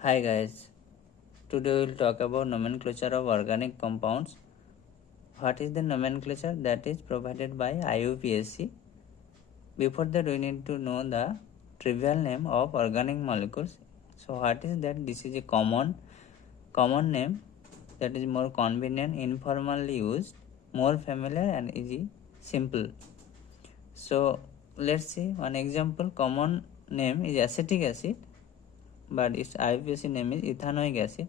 Hi guys, today we will talk about nomenclature of organic compounds. What is the nomenclature that is provided by IUPAC? Before that we need to know the trivial name of organic molecules. So what is that? This is a common name that is more convenient, informally used, more familiar and easy, simple. So let's see one example. Common name is acetic acid, but its IUPAC name is ethanoic acid.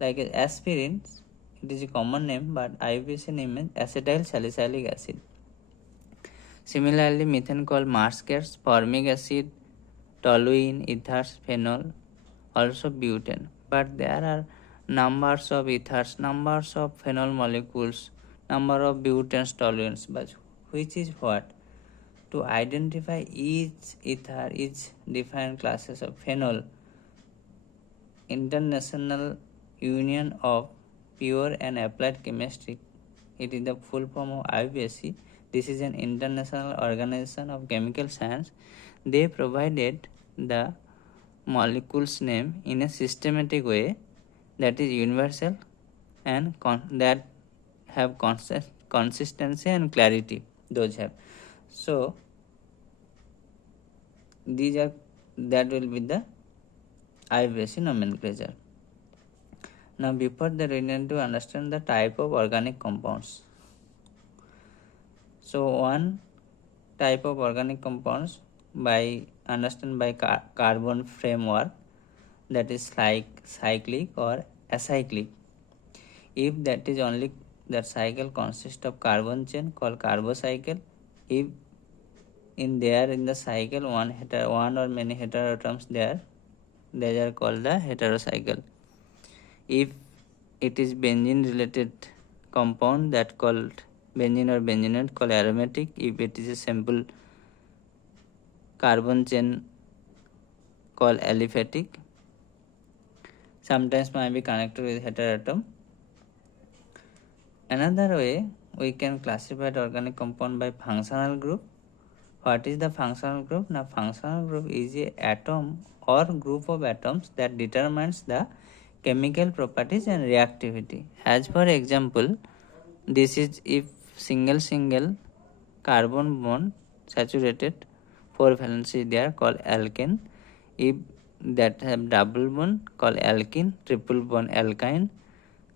Like aspirin, it is a common name, but IUPAC name is acetyl salicylic acid. Similarly, methane called Marskets, formic acid, toluene, ethers, phenol, also butane. But there are numbers of ethers, numbers of phenol molecules, number of butanes, toluenes. But which is what? To identify each ether, each different classes of phenol, International Union of Pure and Applied Chemistry, it is the full form of IUPAC. This is an international organization of chemical science. They provided the molecule's name in a systematic way that is universal and that have consistency and clarity. Those have. So these are that will be the IUPAC nomenclature. Now before that we need to understand the type of organic compounds. So one type of organic compounds by understand by carbon framework, that is like cyclic or acyclic. If that is only that cycle consists of carbon chain called carbocycle. If in the cycle one or many heteroatoms there, they are called the heterocycle. If it is benzene related compound, that called benzene or benzenate called aromatic. If it is a simple carbon chain called aliphatic. Sometimes might be connected with heteroatom. Another way we can classify the organic compound by functional group. What is the functional group? Now functional group is a atom or group of atoms that determines the chemical properties and reactivity. As for example, this is if single carbon bond saturated 4 valency there called alkane. If that have double bond called alkene, triple bond alkyne.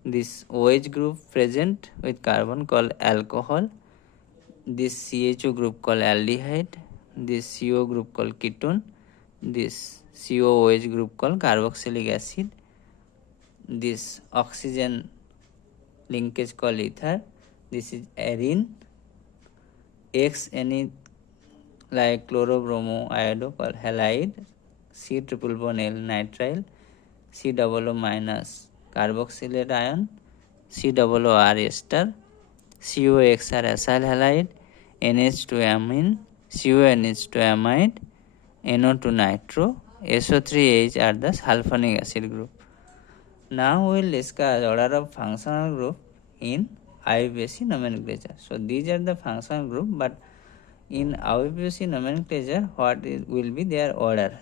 This OH group present with carbon called alcohol. This CHO group called aldehyde. This CO group called ketone. This COOH group called carboxylic acid. This oxygen linkage called ether. This is arene. X any like chlorobromo iodo called halide. C triple bond L nitrile. C double O minus carboxylate ion. C double O R ester. COXR acyl halide. NH2 amine. CONH2 amide. NO2 nitro. SO3H are the sulfonic acid group. Now we will discuss order of functional group in IUPAC nomenclature. So these are the functional group, but in IUPAC nomenclature will be their order.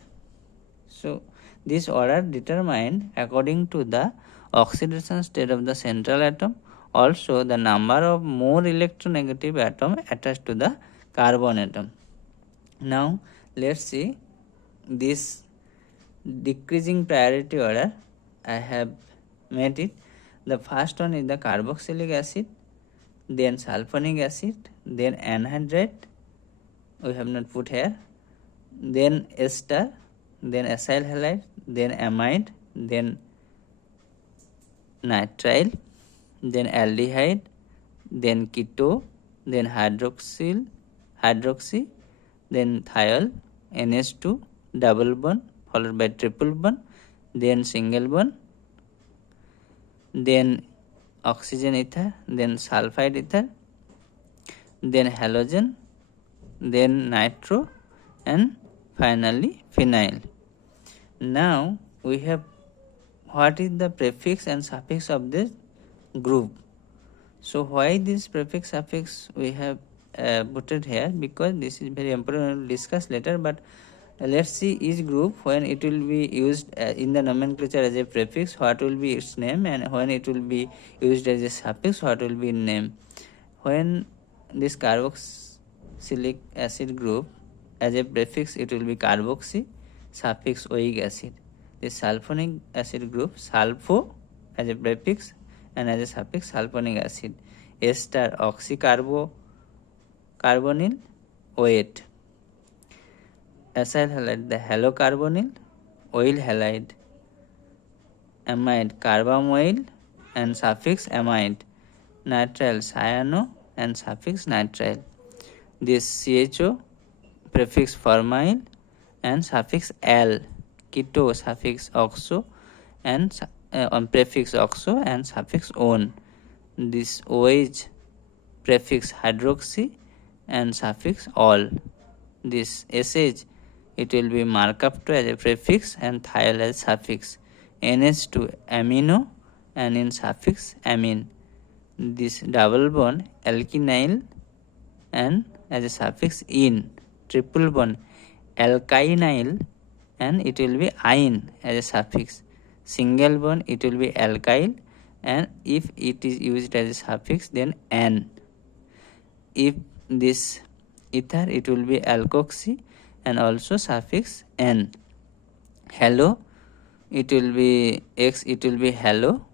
So this order determined according to the oxidation state of the central atom, also the number of more electronegative atom attached to the carbon atom. Now let's see this decreasing priority order. I have made it. The first one is the carboxylic acid, then sulfonic acid, then anhydride, we have not put here, then ester, then acyl halide, then amide, then nitrile, then aldehyde, then keto, then hydroxy, then thiol, NH2, double bond followed by triple bond, then single bond, then oxygen ether, then sulfide ether, then halogen, then nitro, and finally phenyl. Now we have what is the prefix and suffix of this group. So why this prefix suffix we have put it here, because this is very important, we will discuss later, but Let's see each group when it will be used in the nomenclature as a prefix, what will be its name, and when it will be used as a suffix, what will be name. When this carboxylic acid group as a prefix, it will be carboxy, suffix oic acid. This sulfonic acid group, sulfo as a prefix and as a suffix sulfonic acid. Ester oxycarbonyl OH. Acyl halide, the halocarbonyl, oil halide. Amide, carbamoyl and suffix amide. Nitrile, cyano and suffix nitrile. This CHO, prefix formyl and suffix al. Keto, suffix oxo and prefix oxo and suffix on. This OH, prefix hydroxy and suffix ol. This SH, it will be markup to as a prefix and thiol as suffix. NH2, amino and in suffix amine. This double bond alkynyl and as a suffix in. Triple bond alkynyl and it will be ine as a suffix. Single bond it will be alkyl and if it is used as a suffix then an. If this ether it will be alkoxy and also suffix n. Halo it will be x, it will be halo.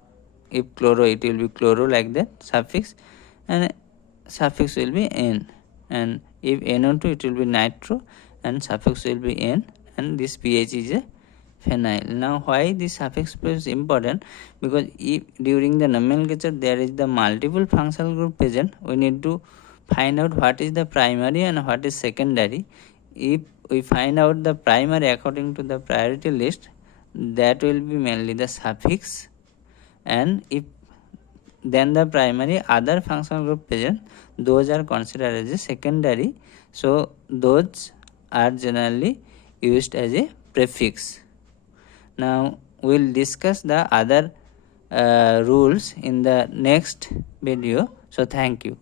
If chloro it will be chloro, like that suffix, and suffix will be n. And if NO2 it will be nitro and suffix will be n, and this pH is a phenyl. Now why this suffix is important? Because if during the nomenclature there is the multiple functional group present, we need to find out what is the primary and what is secondary. If we find out the primary according to the priority list, that will be mainly the suffix, and if then the primary other functional group present, those are considered as a secondary, so those are generally used as a prefix. Now we will discuss the other rules in the next video. So thank you.